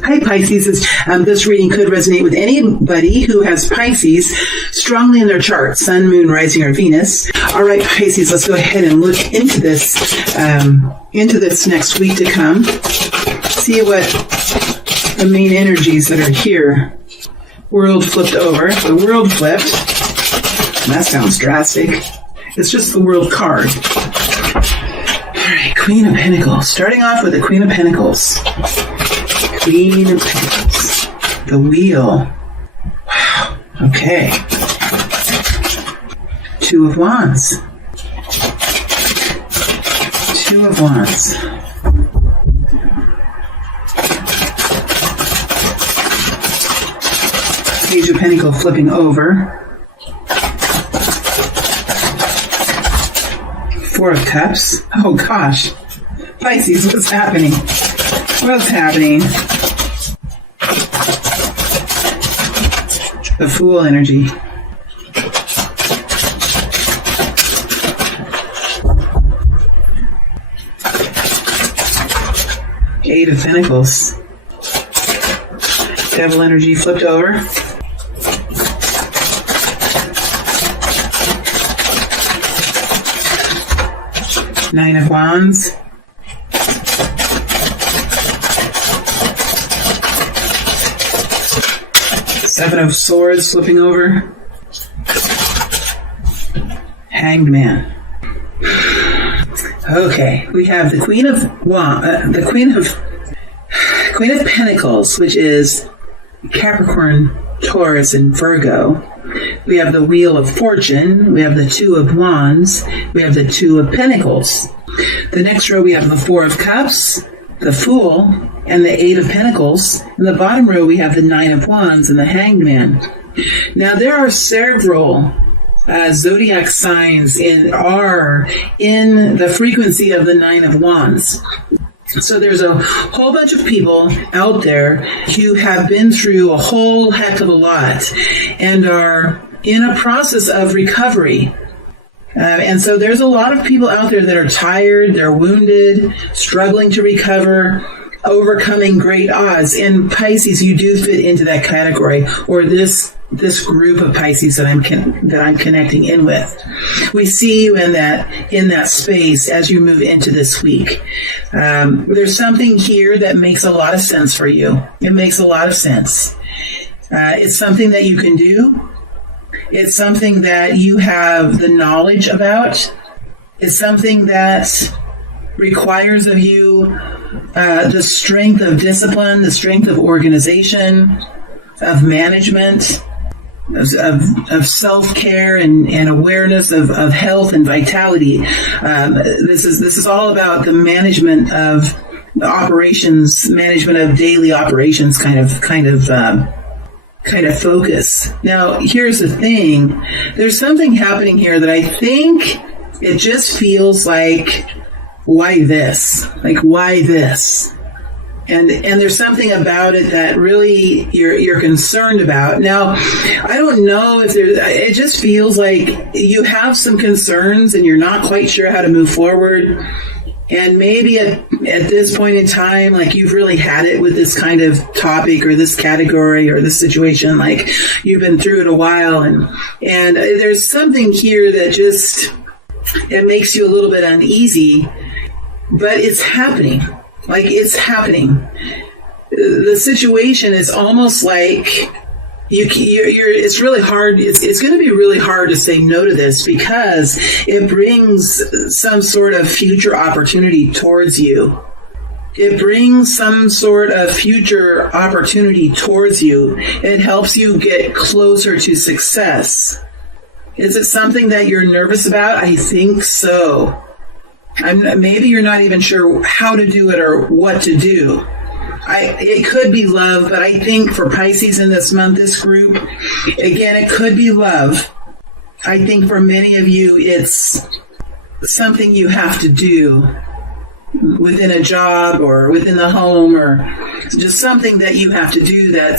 Hi, Pisces. This reading could resonate with anybody who has Pisces strongly in their chart, Sun, Moon, Rising, or Venus. All right, Pisces, let's go ahead and look into this next week to come. See what the main energies that are here. World flipped over. The world flipped. That sounds drastic. It's just the world card. All right, Queen of Pentacles. Starting off with the Queen of Pentacles. Queen of Pentacles. The Wheel. Wow. Okay. Two of Wands. Two of Wands. Page of Pentacles flipping over. Four of Cups. Oh gosh. Pisces, what's happening? What's happening? The Fool energy. Eight of Pentacles. Devil energy flipped over. Nine of Wands. Seven of Swords flipping over. Hanged Man. Okay, we have the Queen of Pentacles, which is Capricorn, Taurus, and Virgo. We have the Wheel of Fortune. We have the Two of Wands. We have the Two of Pentacles. The next row we have the Four of Cups, the Fool, and the Eight of Pentacles. In the bottom row we have the Nine of Wands and the Hanged Man. Now there are several zodiac signs in the frequency of the Nine of Wands. So there's a whole bunch of people out there who have been through a whole heck of a lot and are in a process of recovery. And so there's a lot of people out there that are tired, they're wounded, struggling to recover, overcoming great odds. And Pisces, you do fit into that category, or this group of Pisces that I'm connecting in with. We see you in that space as you move into this week. There's something here that makes a lot of sense for you. It makes a lot of sense. It's something that you can do. It's something that you have the knowledge about. It's something that requires of you the strength of discipline, the strength of organization, of management, of self-care and awareness of health and vitality. This is all about the management of operations, management of daily operations kind of focus. Now, here's the thing. There's something happening here that I think it just feels like, why this? Like, why this? And there's something about it that really you're concerned about. Now, I don't know if it just feels like you have some concerns and you're not quite sure how to move forward. And maybe at this point in time, like you've really had it with this kind of topic or this category or this situation, like you've been through it a while. And there's something here that just, it makes you a little bit uneasy, but it's happening. Like it's happening. The situation is almost like it's really hard. It's going to be really hard to say no to this because it brings some sort of future opportunity towards you. It brings some sort of future opportunity towards you. It helps you get closer to success. Is it something that you're nervous about? I think so. Maybe you're not even sure how to do it or what to do. It could be love, but I think for Pisces in this month, this group, again, it could be love. I think for many of you, it's something you have to do within a job or within the home or just something that you have to do that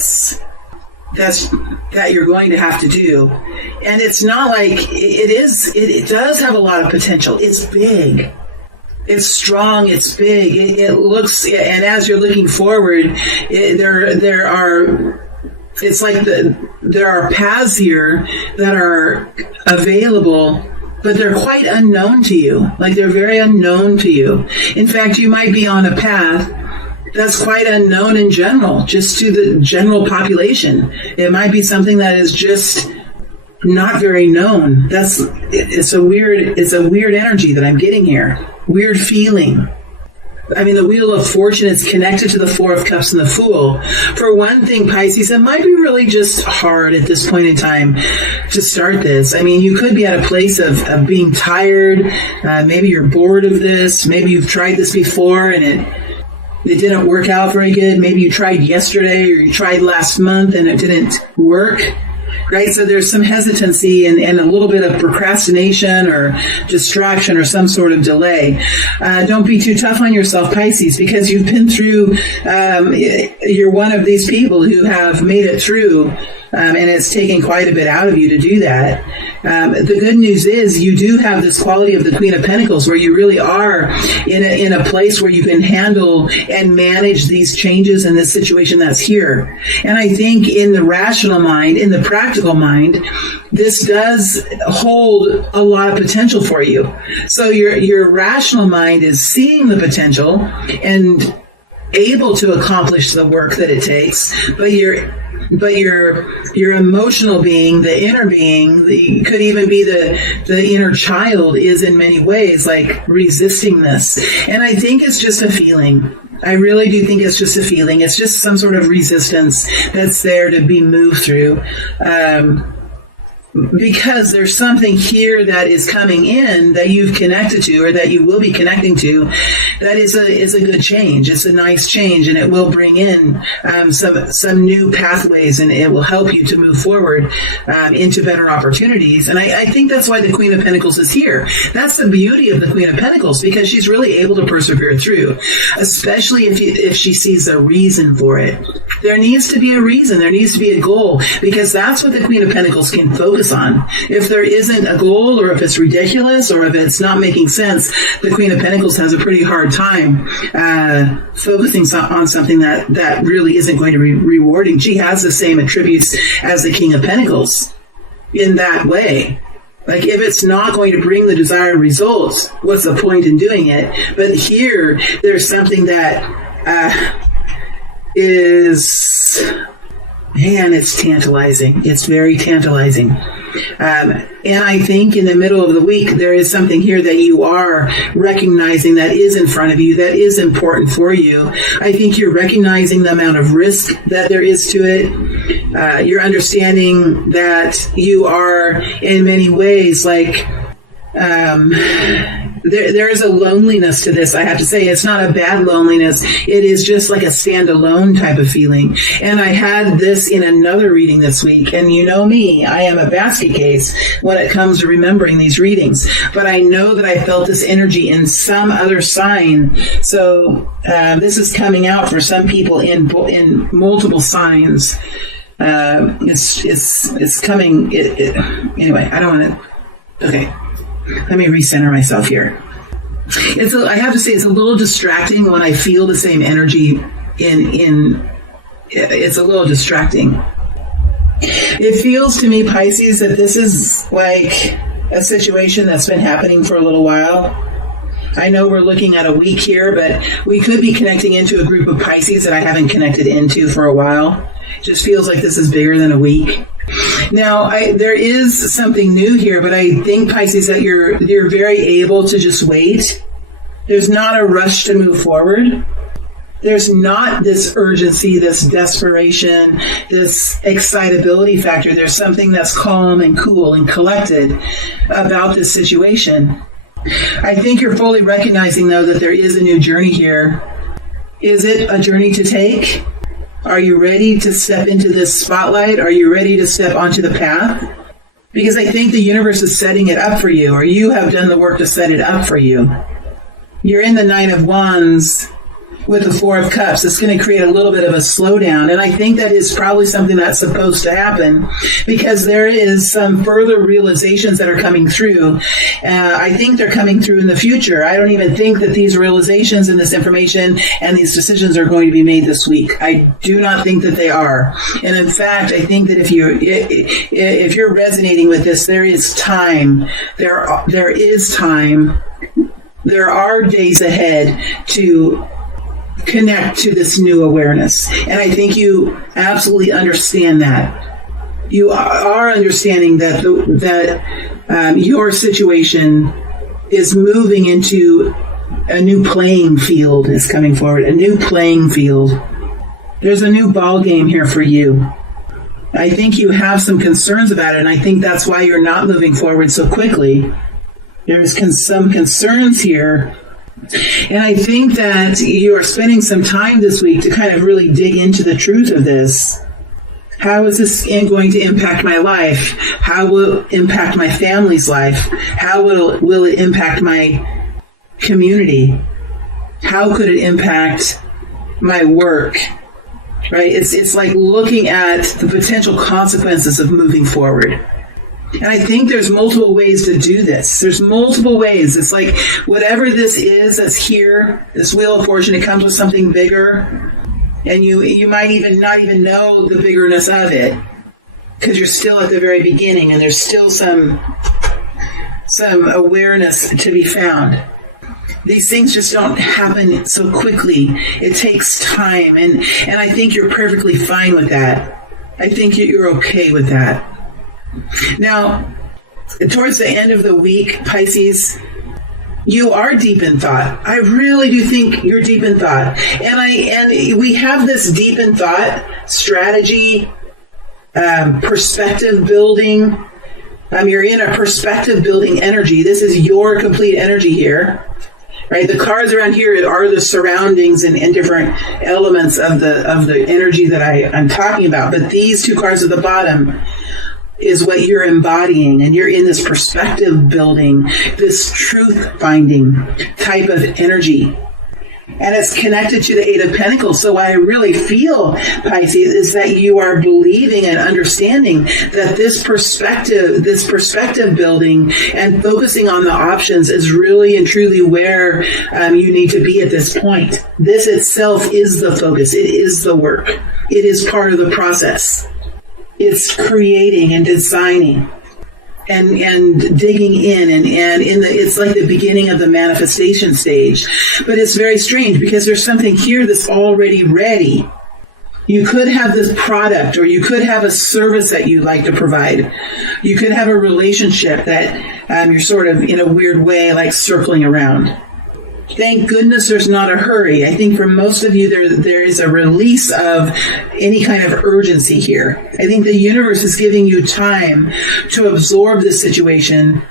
you're going to have to do. And it's not like it does have a lot of potential. It's big. It's strong, it's big, it looks, and as you're looking forward, there are paths here that are available, but they're quite unknown to you. Like, they're very unknown to you. In fact, you might be on a path that's quite unknown in general, just to the general population. It might be something that is just not very known. It's a weird energy that I'm getting here. Weird feeling. I mean, the Wheel of Fortune is connected to the Four of Cups and the Fool. For one thing, Pisces, it might be really just hard at this point in time to start this. I mean, you could be at a place of being tired. Maybe you're bored of this. Maybe you've tried this before and it didn't work out very good. Maybe you tried yesterday or you tried last month and it didn't work. Right? So there's some hesitancy and a little bit of procrastination or distraction or some sort of delay. Don't be too tough on yourself, Pisces, because you've been through, you're one of these people who have made it through, and it's taken quite a bit out of you to do that. The good news is you do have this quality of the Queen of Pentacles where you really are in a place where you can handle and manage these changes in this situation that's here. And I think in the rational mind, in the practical mind, this does hold a lot of potential for you. So your rational mind is seeing the potential and able to accomplish the work that it takes, but your emotional being, the inner being, could even be the inner child, is in many ways like resisting this. And I think it's just a feeling. I really do think it's just a feeling. It's just some sort of resistance that's there to be moved through. Because there's something here that is coming in that you've connected to, or that you will be connecting to, that is a good change. It's a nice change, and it will bring in some new pathways, and it will help you to move forward into better opportunities. And I think that's why the Queen of Pentacles is here. That's the beauty of the Queen of Pentacles, because she's really able to persevere through, especially if she sees a reason for it. There needs to be a reason. There needs to be a goal, because that's what the Queen of Pentacles can focus on. If there isn't a goal, or if it's ridiculous, or if it's not making sense, the Queen of Pentacles has a pretty hard time focusing on something that really isn't going to be rewarding. She has the same attributes as the King of Pentacles in that way. Like, if it's not going to bring the desired results, what's the point in doing it? But here, there's something that is... Man, it's tantalizing. It's very tantalizing. And I think in the middle of the week, there is something here that you are recognizing that is in front of you, that is important for you. I think you're recognizing the amount of risk that there is to it. You're understanding that you are, in many ways, like... There is a loneliness to this, I have to say. It's not a bad loneliness. It is just like a standalone type of feeling. And I had this in another reading this week. And you know me, I am a basket case when it comes to remembering these readings. But I know that I felt this energy in some other sign. So this is coming out for some people in multiple signs. It's coming. Anyway, I don't want to... Okay. Let me recenter myself here. I have to say, it's a little distracting when I feel the same energy it's a little distracting. It feels to me, Pisces, that this is like a situation that's been happening for a little while. I know we're looking at a week here, but we could be connecting into a group of Pisces that I haven't connected into for a while. It just feels like this is bigger than a week. Now, there is something new here, but I think, Pisces, that you're very able to just wait. There's not a rush to move forward. There's not this urgency, this desperation, this excitability factor. There's something that's calm and cool and collected about this situation. I think you're fully recognizing, though, that there is a new journey here. Is it a journey to take? Are you ready to step into this spotlight? Are you ready to step onto the path? Because I think the universe is setting it up for you, or you have done the work to set it up for you. You're in the Nine of Wands, with the Four of Cups. It's going to create a little bit of a slowdown. And I think that is probably something that's supposed to happen because there is some further realizations that are coming through. I think they're coming through in the future. I don't even think that these realizations and this information and these decisions are going to be made this week. I do not think that they are. And in fact, I think that if you're resonating with this, there is time. There is time. There are days ahead to connect to this new awareness. And I think you absolutely understand that. You are understanding that your situation is moving into a new playing field is coming forward, a new playing field. There's a new ball game here for you. I think you have some concerns about it, and I think that's why you're not moving forward so quickly. There's some concerns here. And I think that you are spending some time this week to kind of really dig into the truth of this. How is this going to impact my life? How will it impact my family's life? How will it impact my community? How could it impact my work? Right? It's like looking at the potential consequences of moving forward. And I think there's multiple ways to do this. There's multiple ways. It's like whatever this is that's here, this Wheel of Fortune, it comes with something bigger. And you might even not even know the biggerness of it because you're still at the very beginning and there's still some awareness to be found. These things just don't happen so quickly. It takes time. And I think you're perfectly fine with that. I think you're okay with that. Now, towards the end of the week, Pisces, you are deep in thought. I really do think you're deep in thought. And we have this deep in thought strategy, perspective building. You're in a perspective building energy. This is your complete energy here. Right? The cards around here are the surroundings and different elements of the energy that I'm talking about. But these two cards at the bottom is what you're embodying, and you're in this perspective building, this truth finding type of energy. And it's connected to the Eight of Pentacles. So what I really feel, Pisces, is that you are believing and understanding that this perspective building and focusing on the options is really and truly where you need to be at this point. This itself is the focus. It is the work. It is part of the process. It's creating and designing and digging in and it's like the beginning of the manifestation stage. But it's very strange because there's something here that's already ready. You could have this product, or you could have a service that you'd like to provide. You could have a relationship that you're sort of in a weird way like circling around. Thank goodness there's not a hurry. I think for most of you, there is a release of any kind of urgency here. I think the universe is giving you time to absorb this situation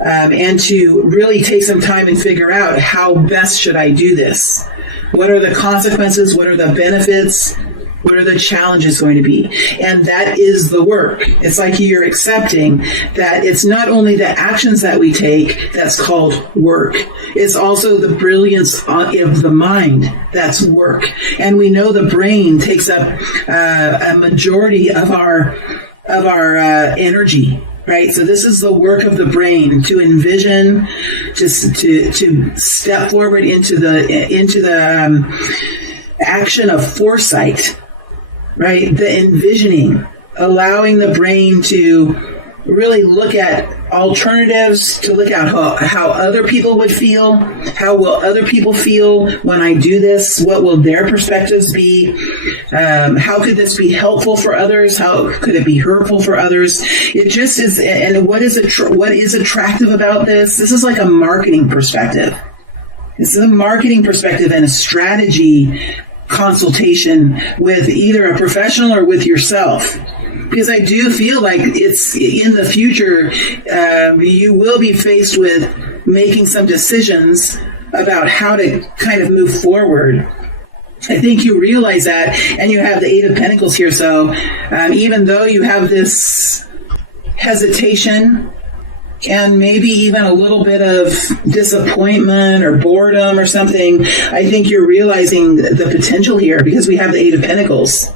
and to really take some time and figure out how best should I do this. What are the consequences? What are the benefits? What are the challenges going to be? And that is the work. It's like you're accepting that it's not only the actions that we take that's called work. It's also the brilliance of the mind that's work. And we know the brain takes up a majority of our energy. Right, so this is the work of the brain to envision, to step forward into the action of foresight. Right, the envisioning, allowing the brain to really look at alternatives, to look at how other people would feel. How will other people feel when I do this? What will their perspectives be? How could this be helpful for others? How could it be hurtful for others? It just is. And what is attractive about this? This is like a marketing perspective. This is a marketing perspective and a strategy consultation with either a professional or with yourself. Because I do feel like it's in the future, you will be faced with making some decisions about how to kind of move forward. I think you realize that, and you have the Eight of Pentacles here. So even though you have this hesitation and maybe even a little bit of disappointment or boredom or something. I think you're realizing the potential here, because we have the 8 of Pentacles.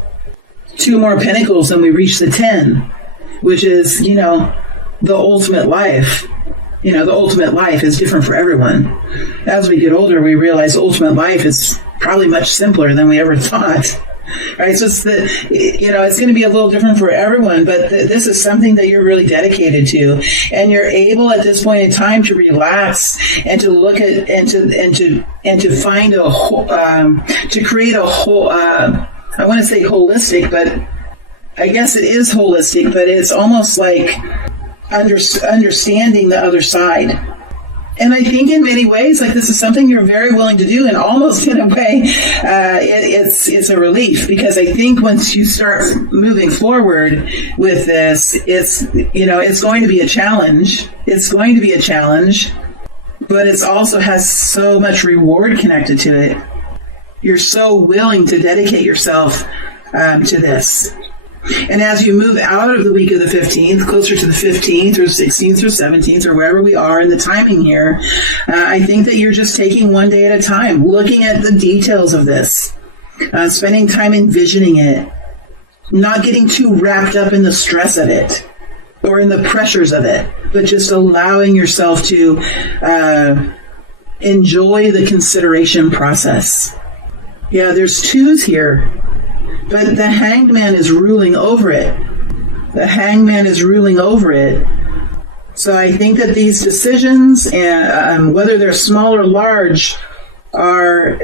2 more Pentacles and we reach the 10, which is, the ultimate life. The ultimate life is different for everyone. As we get older, we realize ultimate life is probably much simpler than we ever thought. Right? So it's it's going to be a little different for everyone, but this is something that you're really dedicated to, and you're able at this point in time to relax and to look at and to find a whole, to create a whole. I want to say holistic, but I guess it is holistic, but it's almost like understanding the other side. And I think in many ways, like, this is something you're very willing to do, and almost in a way, it's a relief, because I think once you start moving forward with this, it's going to be a challenge. It's going to be a challenge, but it also has so much reward connected to it. You're so willing to dedicate yourself to this. And as you move out of the week of the 15th, closer to the 15th or 16th or 17th or wherever we are in the timing here, I think that you're just taking one day at a time, looking at the details of this, spending time envisioning it, not getting too wrapped up in the stress of it or in the pressures of it, but just allowing yourself to enjoy the consideration process. Yeah, there's 2s here. But the Hanged Man is ruling over it. The Hanged Man is ruling over it. So I think that these decisions, whether they're small or large, are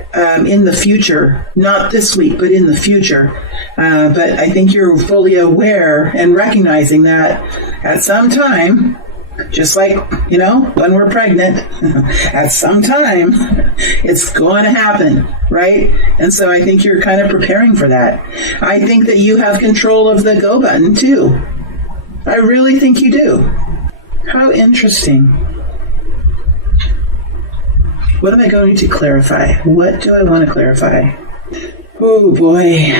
in the future. Not this week, but in the future. But I think you're fully aware and recognizing that at some time, just like, when we're pregnant, at some time, it's going to happen, right? And so I think you're kind of preparing for that. I think that you have control of the go button, too. I really think you do. How interesting. What am I going to clarify? What do I want to clarify? Oh, boy.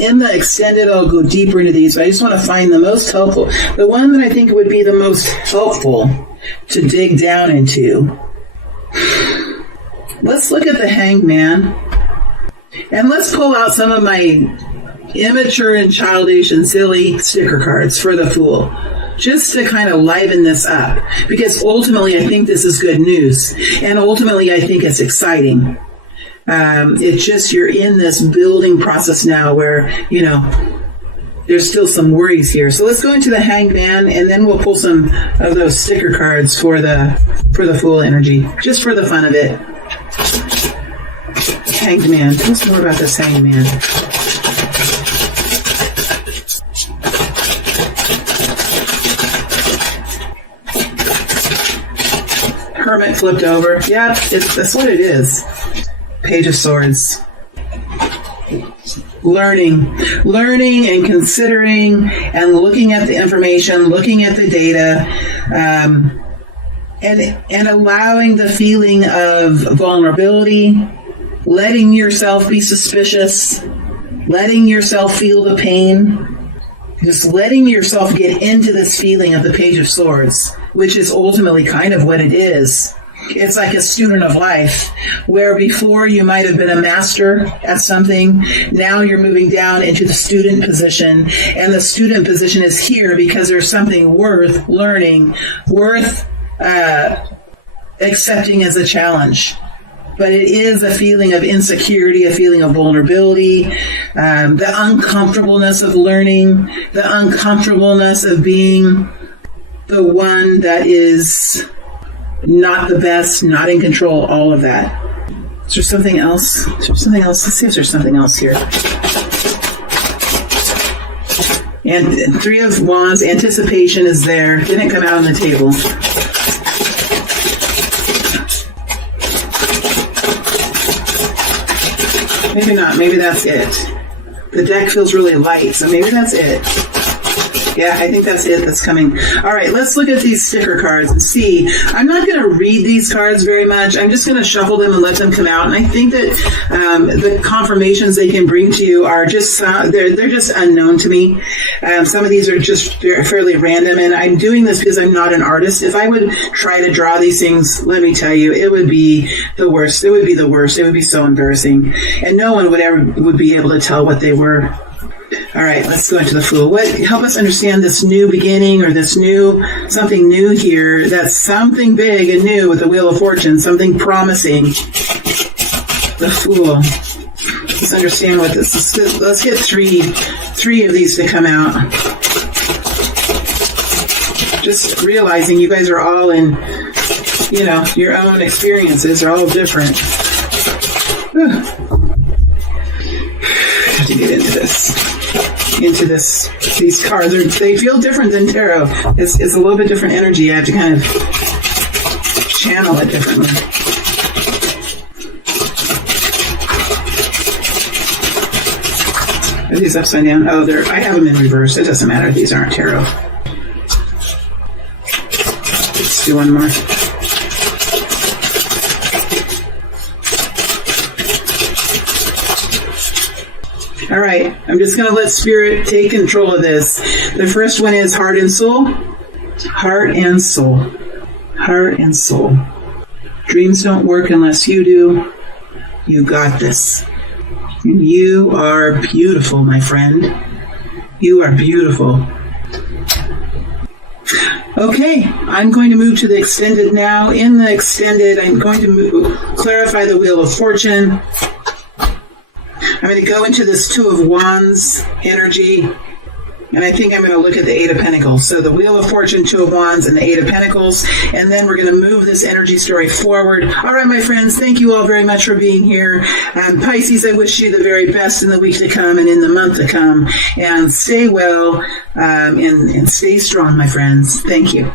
In the extended, I'll go deeper into these, but I just want to find the most helpful. The one that I think would be the most helpful to dig down into. Let's look at the Hanged Man. And let's pull out some of my immature and childish and silly sticker cards for the Fool, just to kind of liven this up. Because ultimately, I think this is good news. And ultimately, I think it's exciting. It's just you're in this building process now where, there's still some worries here. So let's go into the Hanged Man, and then we'll pull some of those sticker cards for the Fool energy, just for the fun of it. Hanged Man. Tell us more about this Hanged Man. Hermit flipped over. Yeah, that's what it is. Page of Swords. Learning and considering and looking at the information, looking at the data, and allowing the feeling of vulnerability, letting yourself be suspicious, letting yourself feel the pain, just letting yourself get into this feeling of the Page of Swords, which is ultimately kind of what it is. It's like a student of life, where before you might have been a master at something, now you're moving down into the student position, and the student position is here because there's something worth learning, worth accepting as a challenge. But it is a feeling of insecurity, a feeling of vulnerability, the uncomfortableness of learning, the uncomfortableness of being the one that is not the best, not in control, all of that. Is there something else? Is there something else? Let's see if there's something else here. And 3 of Wands, anticipation is there. Didn't come out on the table. Maybe not. Maybe that's it. The deck feels really light, so maybe that's it. Yeah, I think that's it that's coming. All right, let's look at these sticker cards and see. I'm not going to read these cards very much. I'm just going to shuffle them and let them come out. And I think that the confirmations they can bring to you are just, they're just unknown to me. Some of these are just fairly random. And I'm doing this because I'm not an artist. If I would try to draw these things, let me tell you, it would be the worst. It would be the worst. It would be so embarrassing. And no one would be able to tell what they were. All right, let's go into the Fool. Help us understand this new beginning or this something new here. That's something big and new with the Wheel of Fortune, something promising. The Fool. Let's understand what this is. Let's get three of these to come out. Just realizing you guys are all in, your own experiences are all different. To get into this. These cards they feel different than tarot. It's a little bit different energy. I have to kind of channel it differently. Are these upside down? Oh, I have them in reverse. It doesn't matter. These aren't tarot. Let's do one more. All right, I'm just going to let Spirit take control of this. The first one is Heart and Soul. Heart and Soul. Heart and Soul. Dreams don't work unless you do. You got this. You are beautiful, my friend. You are beautiful. Okay, I'm going to move to the extended now. In the extended, I'm going to clarify the Wheel of Fortune. I'm going to go into this Two of Wands energy, and I think I'm going to look at the Eight of Pentacles. So the Wheel of Fortune, Two of Wands, and the Eight of Pentacles, and then we're going to move this energy story forward. All right, my friends, thank you all very much for being here. Pisces, I wish you the very best in the week to come and in the month to come, and stay well and stay strong, my friends. Thank you.